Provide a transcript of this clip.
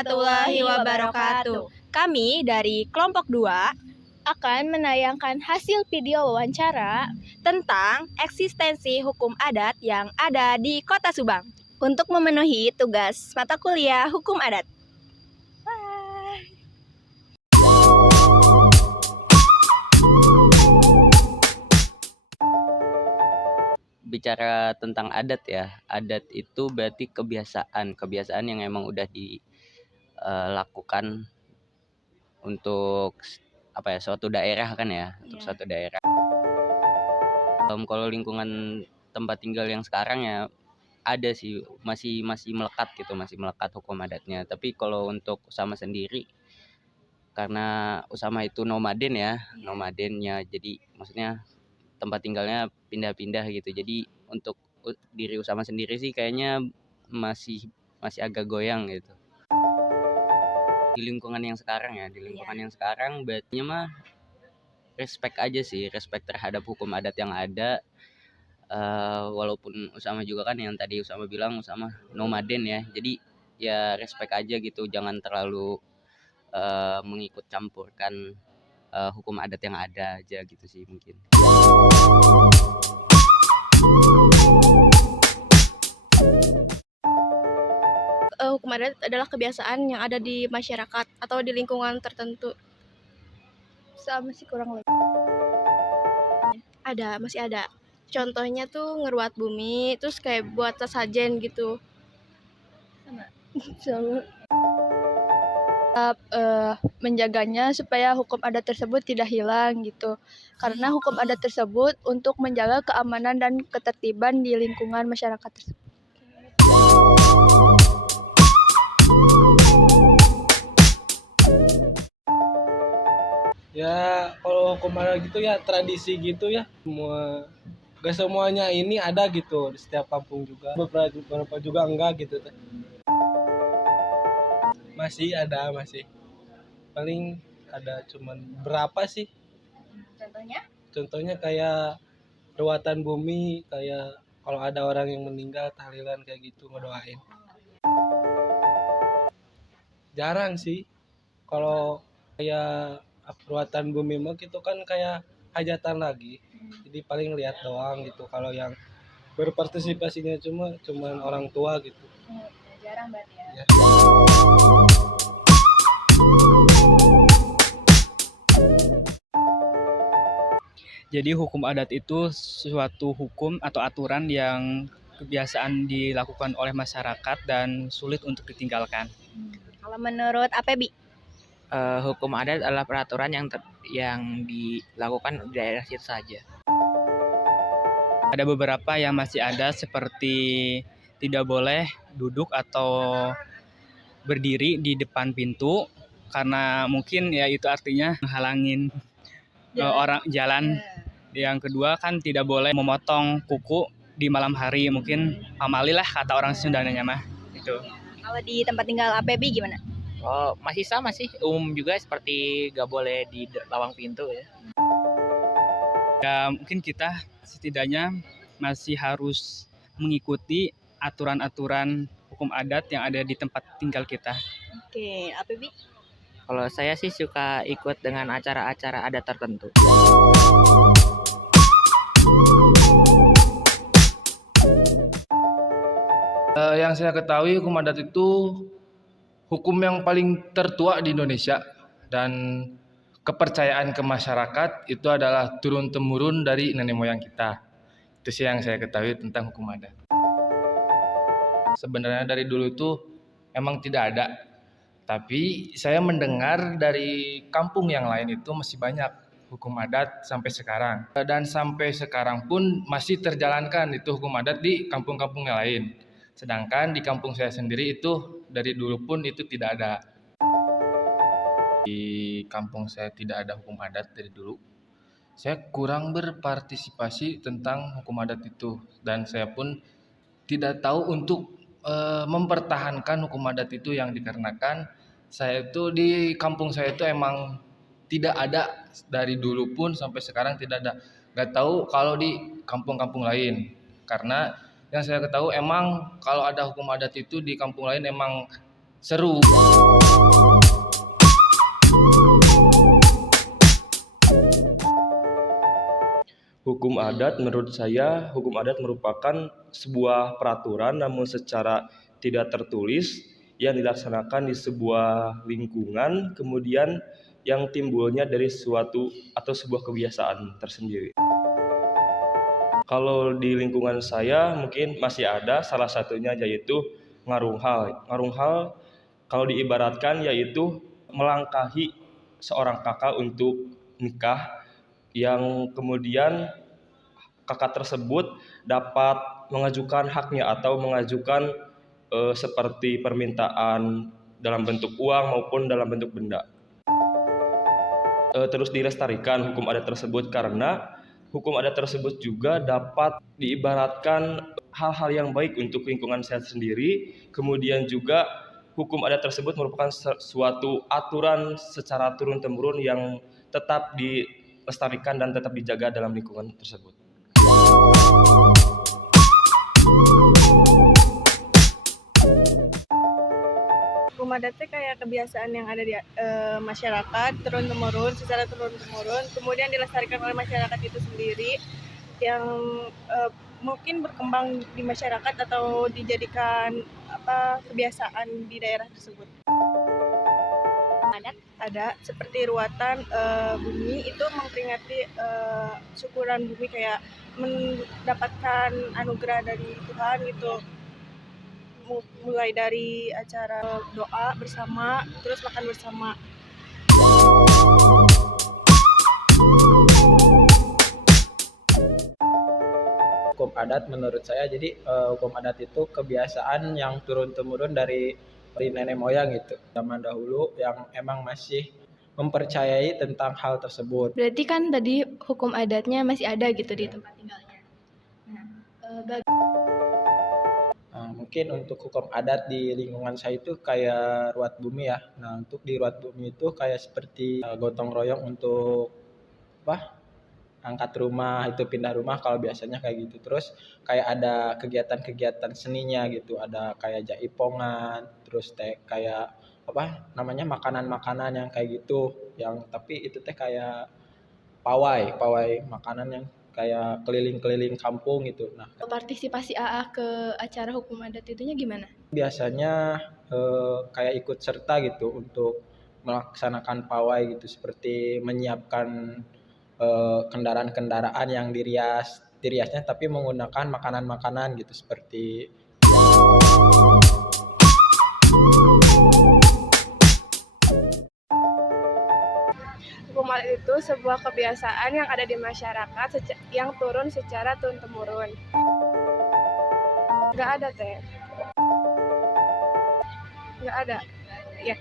warahmatullahi wabarakatuh. Kami dari kelompok 2 akan menayangkan hasil video wawancara tentang eksistensi hukum adat yang ada di Kota Subang untuk memenuhi tugas mata kuliah hukum adat. Bicara tentang adat ya, adat itu berarti kebiasaan yang emang udah dilakukan untuk suatu daerah kan ya, untuk suatu daerah. Kalau lingkungan tempat tinggal yang sekarang ya ada sih, masih melekat gitu, masih melekat hukum adatnya. Tapi kalau untuk Usama sendiri, karena Usama itu nomadennya, jadi maksudnya tempat tinggalnya pindah-pindah gitu. Jadi untuk diri Usama sendiri sih kayaknya masih agak goyang gitu. Di lingkungan yang sekarang berarti mah respect aja sih, respect terhadap hukum adat yang ada. Walaupun Usama juga kan yang tadi Usama bilang, Usama nomaden ya. Jadi ya respect aja gitu, jangan terlalu mengikut campurkan hukum adat yang ada aja gitu sih mungkin. Hukum adat adalah kebiasaan yang ada di masyarakat atau di lingkungan tertentu. Sama sih kurang lebih. Masih ada. Contohnya tuh ngeruat bumi, terus kayak buat sesajen gitu. Sama. Menjaganya supaya hukum adat tersebut tidak hilang gitu. Karena hukum adat tersebut untuk menjaga keamanan dan ketertiban di lingkungan masyarakat tersebut. Ya kalau hukum adat gitu ya tradisi gitu ya, gak semuanya ini ada gitu di setiap kampung juga, beberapa juga enggak gitu. Masih paling ada cuman berapa sih. Contohnya kayak ruatan bumi, kayak kalau ada orang yang meninggal tahlilan kayak gitu, ngedoain. Jarang sih. Kalau kayak ruatan bumi mah gitu kan kayak hajatan lagi, jadi paling lihat doang gitu. Kalau yang berpartisipasinya cuman orang tua gitu. Jarang berarti ya. Jadi hukum adat itu suatu hukum atau aturan yang kebiasaan dilakukan oleh masyarakat dan sulit untuk ditinggalkan. Kalau menurut APBI? Hukum adat adalah peraturan yang dilakukan di daerah situ saja. Ada beberapa yang masih ada seperti tidak boleh duduk atau berdiri di depan pintu karena mungkin ya itu artinya menghalangin orang jalan. Yang kedua kan tidak boleh memotong kuku di malam hari, mungkin pamali lah kata orang Sundanya mah itu. Kalau di tempat tinggal APBI gimana? Oh, masih sama sih, umum juga seperti gak boleh di lawang pintu ya. Ya mungkin kita setidaknya masih harus mengikuti aturan-aturan hukum adat yang ada di tempat tinggal kita. Oke, APBI? Kalau saya sih suka ikut dengan acara-acara adat tertentu. Yang saya ketahui hukum adat itu hukum yang paling tertua di Indonesia, dan kepercayaan ke masyarakat itu adalah turun-temurun dari nenek moyang kita. Itu sih yang saya ketahui tentang hukum adat. Sebenarnya dari dulu itu emang tidak ada, tapi saya mendengar dari kampung yang lain itu masih banyak hukum adat sampai sekarang. Dan sampai sekarang pun masih terjalankan itu hukum adat di kampung-kampung yang lain. Sedangkan di kampung saya sendiri itu dari dulu pun itu tidak ada. Di kampung saya tidak ada hukum adat dari dulu. Saya kurang berpartisipasi tentang hukum adat itu, dan saya pun tidak tahu untuk mempertahankan hukum adat itu, yang dikarenakan saya itu di kampung saya itu emang tidak ada dari dulu pun sampai sekarang tidak ada. Gak tahu kalau di kampung-kampung lain, karena yang saya ketahui emang kalau ada hukum adat itu di kampung lain emang seru. Hukum adat menurut saya, hukum adat merupakan sebuah peraturan namun secara tidak tertulis yang dilaksanakan di sebuah lingkungan, kemudian yang timbulnya dari suatu atau sebuah kebiasaan tersendiri. Kalau di lingkungan saya mungkin masih ada, salah satunya yaitu ngarunghal. Ngarunghal kalau diibaratkan yaitu melangkahi seorang kakak untuk nikah, yang kemudian kakak tersebut dapat mengajukan haknya atau mengajukan seperti permintaan dalam bentuk uang maupun dalam bentuk benda. Terus dilestarikan hukum adat tersebut karena hukum adat tersebut juga dapat diibaratkan hal-hal yang baik untuk lingkungan saya sendiri. Kemudian juga hukum adat tersebut merupakan suatu aturan secara turun-temurun yang tetap dilestarikan dan tetap dijaga dalam lingkungan tersebut. Hukum adat itu kayak kebiasaan yang ada di masyarakat secara turun temurun, kemudian dilestarikan oleh masyarakat itu sendiri yang mungkin berkembang di masyarakat atau dijadikan kebiasaan di daerah tersebut. Adat Ada seperti ruatan bumi itu memperingati syukuran bumi, kayak mendapatkan anugerah dari Tuhan gitu. Mulai dari acara doa bersama, terus makan bersama. Hukum adat menurut saya, jadi hukum adat itu kebiasaan yang turun-temurun dari nenek moyang gitu, zaman dahulu, yang emang masih mempercayai tentang hal tersebut. Berarti kan tadi hukum adatnya masih ada gitu di tempat tinggalnya. Mungkin untuk hukum adat di lingkungan saya itu kayak ruat bumi ya. Nah, untuk di ruat bumi itu kayak seperti gotong royong untuk angkat rumah, itu pindah rumah kalau biasanya kayak gitu. Terus kayak ada kegiatan-kegiatan seninya gitu, ada kayak jaipongan, terus kayak makanan-makanan yang kayak gitu, yang tapi itu kayak pawai makanan yang kayak keliling-keliling kampung gitu. Nah, Partisipasi AA ke acara hukum adat itunya gimana? biasanya kayak ikut serta gitu untuk melaksanakan pawai gitu, seperti menyiapkan kendaraan-kendaraan yang diriasnya tapi menggunakan makanan-makanan gitu, seperti Hukum adat itu sebuah kebiasaan yang ada di masyarakat yang turun secara turun-temurun. Nggak ada, Teh. Nggak ada. Ya.